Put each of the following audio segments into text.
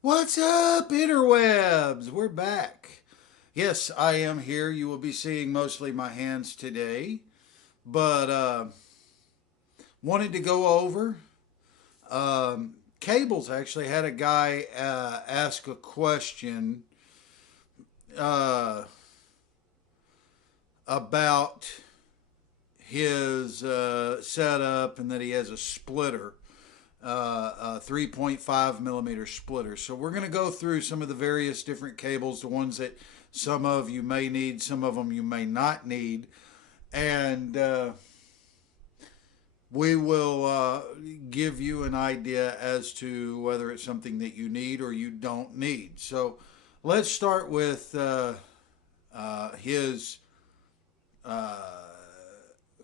What's up, interwebs? We're back. Yes, I am here. You will be seeing mostly my hands today, but wanted to go over cables. Actually, had a guy ask a question uh, about his setup and that he has a splitter, a 3.5 millimeter splitter. So we're going to go through some of the various different cables, the ones that some of you may need, some of them you may not need, and we will give you an idea as to whether it's something that you need or you don't need. So let's start with his uh,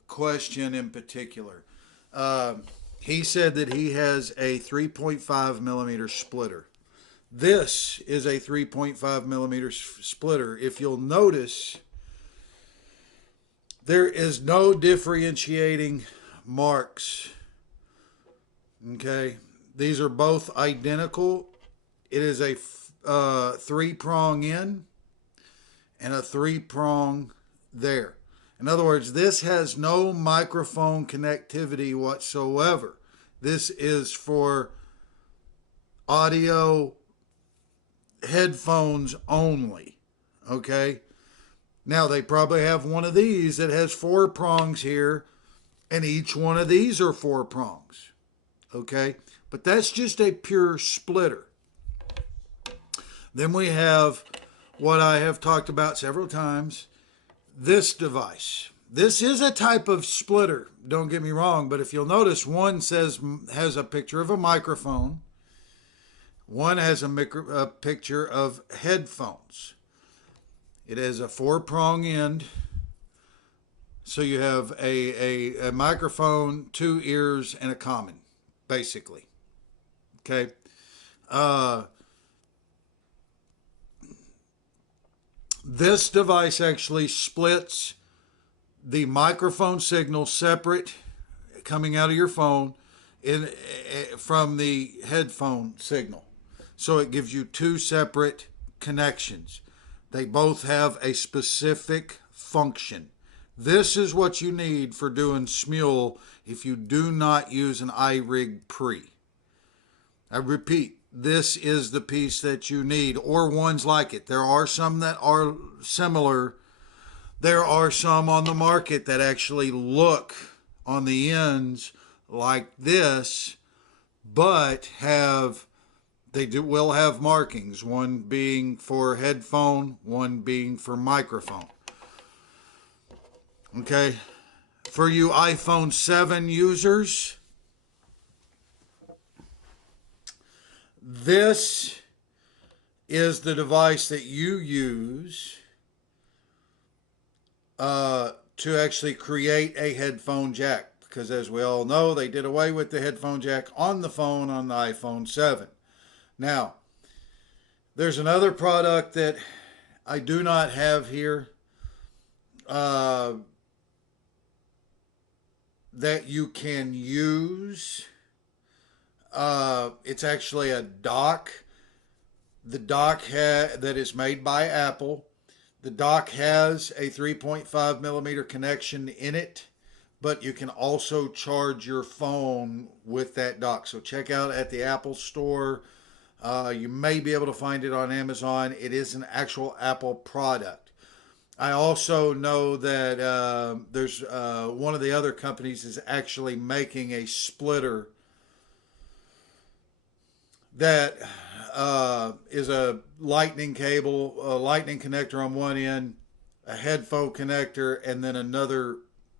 question in particular. Uh, he said that he has a 3.5 millimeter splitter. This is a 3.5 millimeter splitter. If you'll notice, there is no differentiating marks. Okay, these are both identical. It is a three prong in and a three prong there. In other words, this has no microphone connectivity whatsoever. This is for audio headphones only. Okay? Now, they probably have one of these that has four prongs here, and each one of these are four prongs. Okay? But that's just a pure splitter. Then we have what I have talked about several times, this device. This is a type of splitter, don't get me wrong, but if you'll notice, one has a picture of a microphone, one has a picture of headphones. It has a four prong end, so you have a microphone, two ears, and a common, basically. Okay. Uh, this device actually splits the microphone signal separate coming out of your phone from the headphone signal. So it gives you two separate connections. They both have a specific function. This is what you need for doing Smule if you do not use an iRig Pre. I repeat, this is the piece that you need, or ones like it. There are some that are similar. There are some on the market that actually look on the ends like this, but will have markings, one being for headphone, one being for microphone. Okay, for you iPhone 7 users, this is the device that you use to actually create a headphone jack. Because as we all know, they did away with the headphone jack on the phone on the iPhone 7. Now, there's another product that I do not have here uh, that you can use. It's actually a dock. The dock that is made by Apple. The dock has a 3.5 millimeter connection in it, but you can also charge your phone with that dock. So check out at the Apple Store. You may be able to find it on Amazon. It is an actual Apple product. I also know that there's one of the other companies is actually making a splitter that is a lightning cable, a lightning connector on one end, a headphone connector, and then another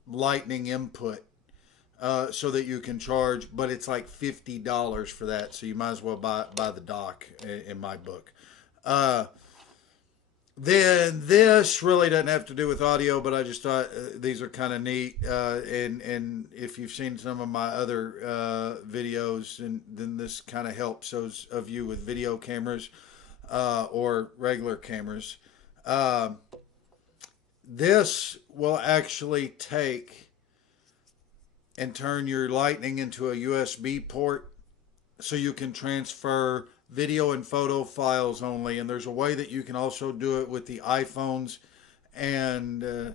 lightning input so that you can charge. But it's like $50 for that, so you might as well buy the dock in my book. Uh, then this really doesn't have to do with audio, but I just thought these are kind of neat. And if you've seen some of my other videos, and then this kind of helps those of you with video cameras or regular cameras. Uh, this will actually take and turn your lightning into a USB port so you can transfer video and photo files only. And there's a way that you can also do it with the iPhones, and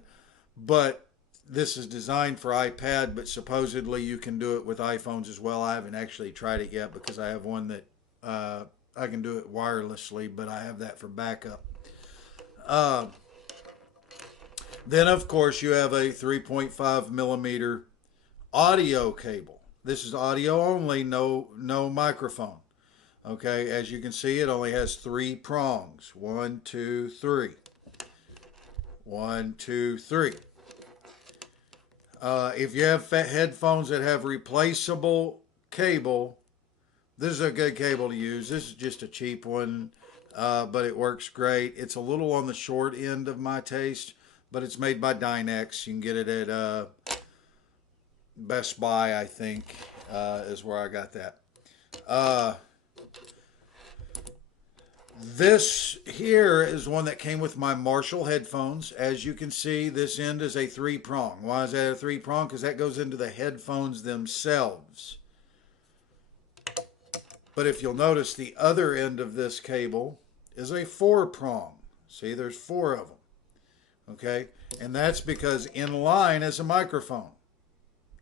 but this is designed for iPad, but supposedly you can do it with iPhones as well. I haven't actually tried it yet because I have one that I can do it wirelessly, but I have that for backup. Uh, then, of course, you have a 3.5 millimeter audio cable. This is audio only, no microphone. Okay, as you can see, it only has 3 prongs. 1, 2, 3. 1, 2, 3. If you have headphones that have replaceable cable, this is a good cable to use. This is just a cheap one, but it works great. It's a little on the short end of my taste, but it's made by Dynex. You can get it at Best Buy, I think, is where I got that. This here is one that came with my Marshall headphones. As you can see, this end is a 3-prong. Why is that a 3-prong? Because that goes into the headphones themselves. But if you'll notice, the other end of this cable is a 4-prong. See, there's 4 of them. Okay? And that's because in line is a microphone.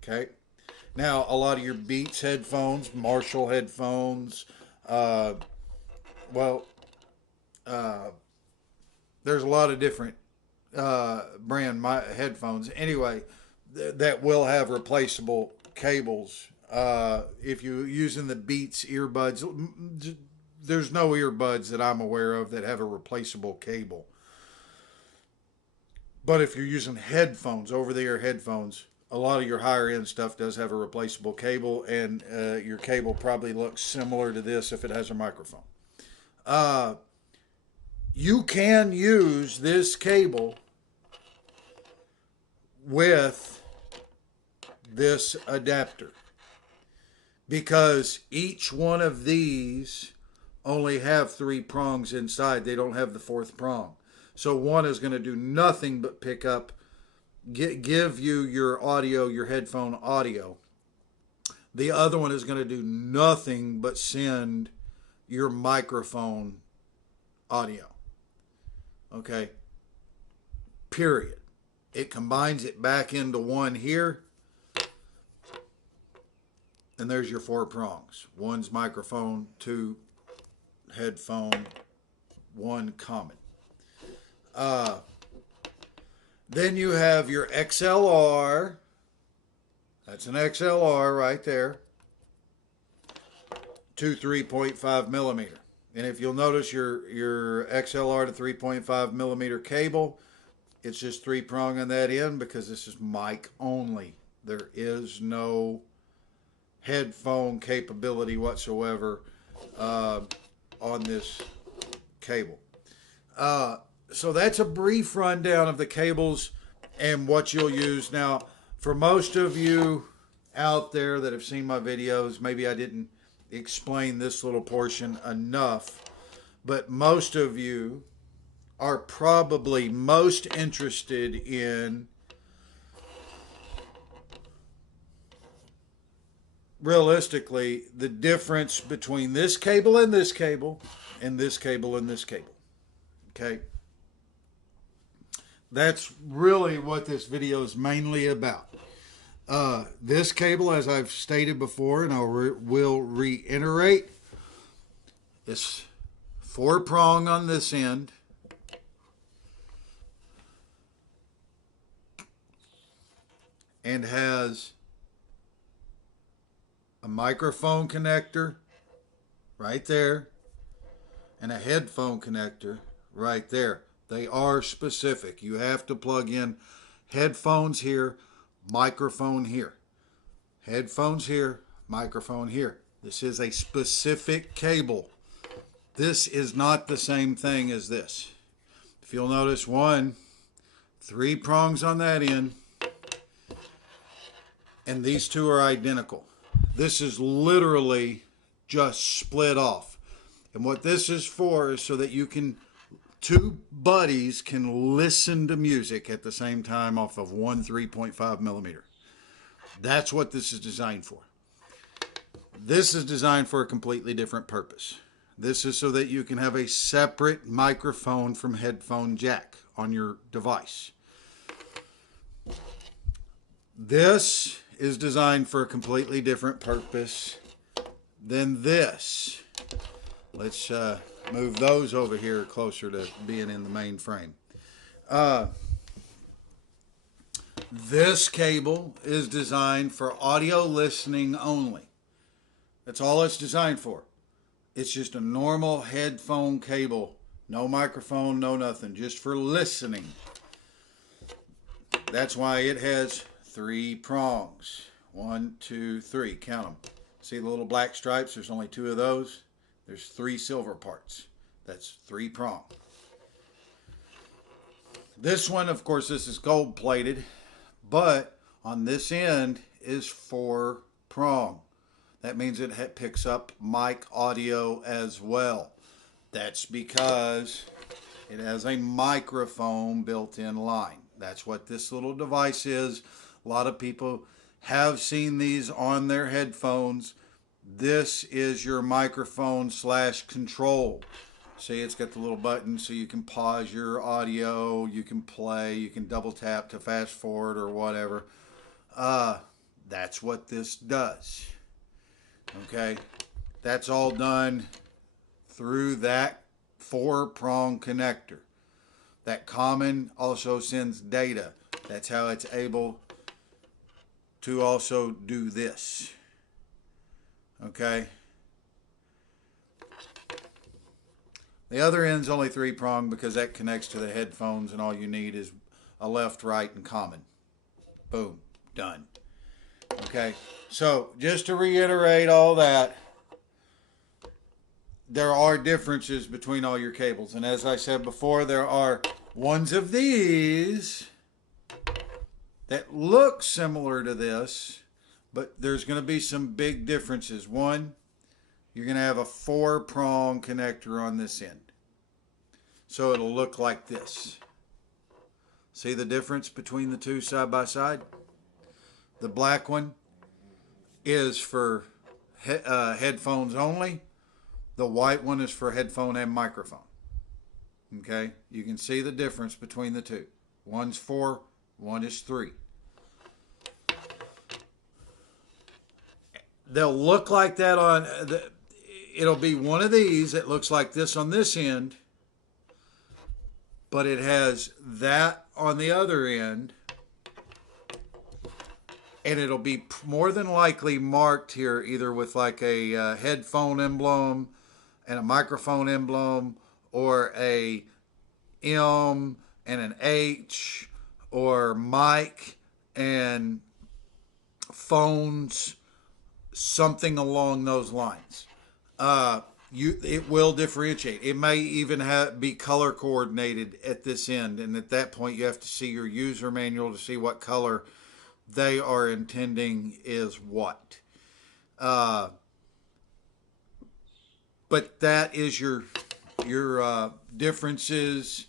Okay? Now, a lot of your Beats headphones, Marshall headphones, there's a lot of different brand headphones. Anyway, that will have replaceable cables. If you're using the Beats earbuds, there's no earbuds that I'm aware of that have a replaceable cable. But if you're using headphones, over-the-ear headphones, a lot of your higher end stuff does have a replaceable cable, and your cable probably looks similar to this if it has a microphone. You can use this cable with this adapter because each one of these only have 3 prongs inside. They don't have the 4th prong. So one is going to do nothing but pick up, give you your audio, your headphone audio. The other one is going to do nothing but send your microphone audio. Okay. Period. It combines it back into one here. And there's your 4 prongs. 1's microphone, 2 headphone, 1 common. Then you have your XLR. That's an XLR right there. To 3.5 millimeter. And if you'll notice your XLR to 3.5 millimeter cable, it's just 3-prong on that end because this is mic only. There is no headphone capability whatsoever on this cable. So that's a brief rundown of the cables and what you'll use. Now, for most of you out there that have seen my videos, maybe I didn't explain this little portion enough, but most of you are probably most interested in realistically the difference between this cable and this cable and this cable and this cable. Okay, that's really what this video is mainly about. This cable, as I've stated before, and I will reiterate, is 4-prong on this end, and has a microphone connector right there and a headphone connector right there. They are specific. You have to plug in headphones here, microphone here. Headphones here, microphone here. This is a specific cable. This is not the same thing as this. If you'll notice, 3 prongs on that end, and these 2 are identical. This is literally just split off. And what this is for is so that you can, 2 buddies can listen to music at the same time off of one 3.5 millimeter. That's what this is designed for. This is designed for a completely different purpose. This is so that you can have a separate microphone from headphone jack on your device. This is designed for a completely different purpose than this. Let's move those over here closer to being in the main frame. This cable is designed for audio listening only. That's all it's designed for. It's just a normal headphone cable. No microphone, no nothing. Just for listening. That's why it has 3 prongs. 1, 2, 3. Count them. See the little black stripes? There's only 2 of those. There's 3 silver parts. That's 3 prong. This one, of course, this is gold plated. But on this end is 4 prong. That means it picks up mic audio as well. That's because it has a microphone built-in line. That's what this little device is. A lot of people have seen these on their headphones. This is your microphone / control. See, it's got the little button so you can pause your audio, you can play, you can double tap to fast forward or whatever. That's what this does. Okay, that's all done through that 4-prong connector. That common also sends data. That's how it's able to also do this. Okay. The other end's only 3-prong because that connects to the headphones, and all you need is a left, right, and common. Boom. Done. Okay. So, just to reiterate all that, there are differences between all your cables. And as I said before, there are ones of these that look similar to this, but there's going to be some big differences. One, you're going to have a 4-prong connector on this end. So it'll look like this. See the difference between the two side by side? The black one is for headphones only. The white one is for headphone and microphone. Okay? You can see the difference between the two. One's 4, one is 3. They'll look like that on... It'll be one of these that looks like this on this end, but it has that on the other end, and it'll be more than likely marked here either with like a headphone emblem and a microphone emblem, or a M and an H, or mic and phones, something along those lines. It will differentiate. It may even be color coordinated at this end, and at that point you have to see your user manual to see what color they are intending is what. But that is your differences.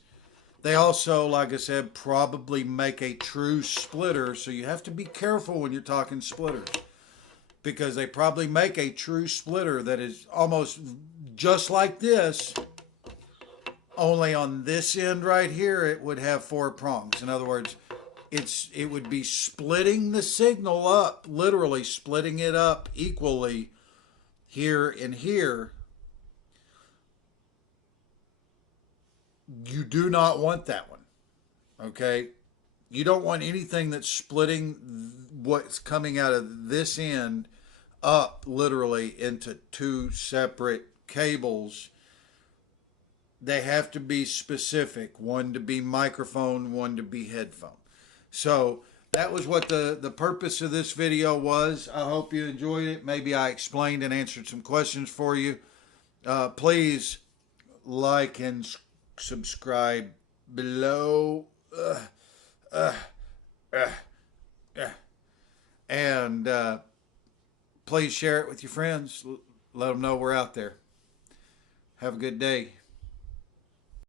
They also, like I said, probably make a true splitter, so you have to be careful when you're talking splitters, because they probably make a true splitter that is almost just like this, only on this end right here it would have 4 prongs. In other words, it would be splitting the signal up, literally splitting it up equally here and here. You do not want that one. Okay? You don't want anything that's splitting what's coming out of this end up literally into 2 separate cables. They have to be specific. One to be microphone, one to be headphone. So that was what the purpose of this video was. I hope you enjoyed it. Maybe I explained and answered some questions for you. Please like and subscribe below. And please share it with your friends. Let them know we're out there. Have a good day.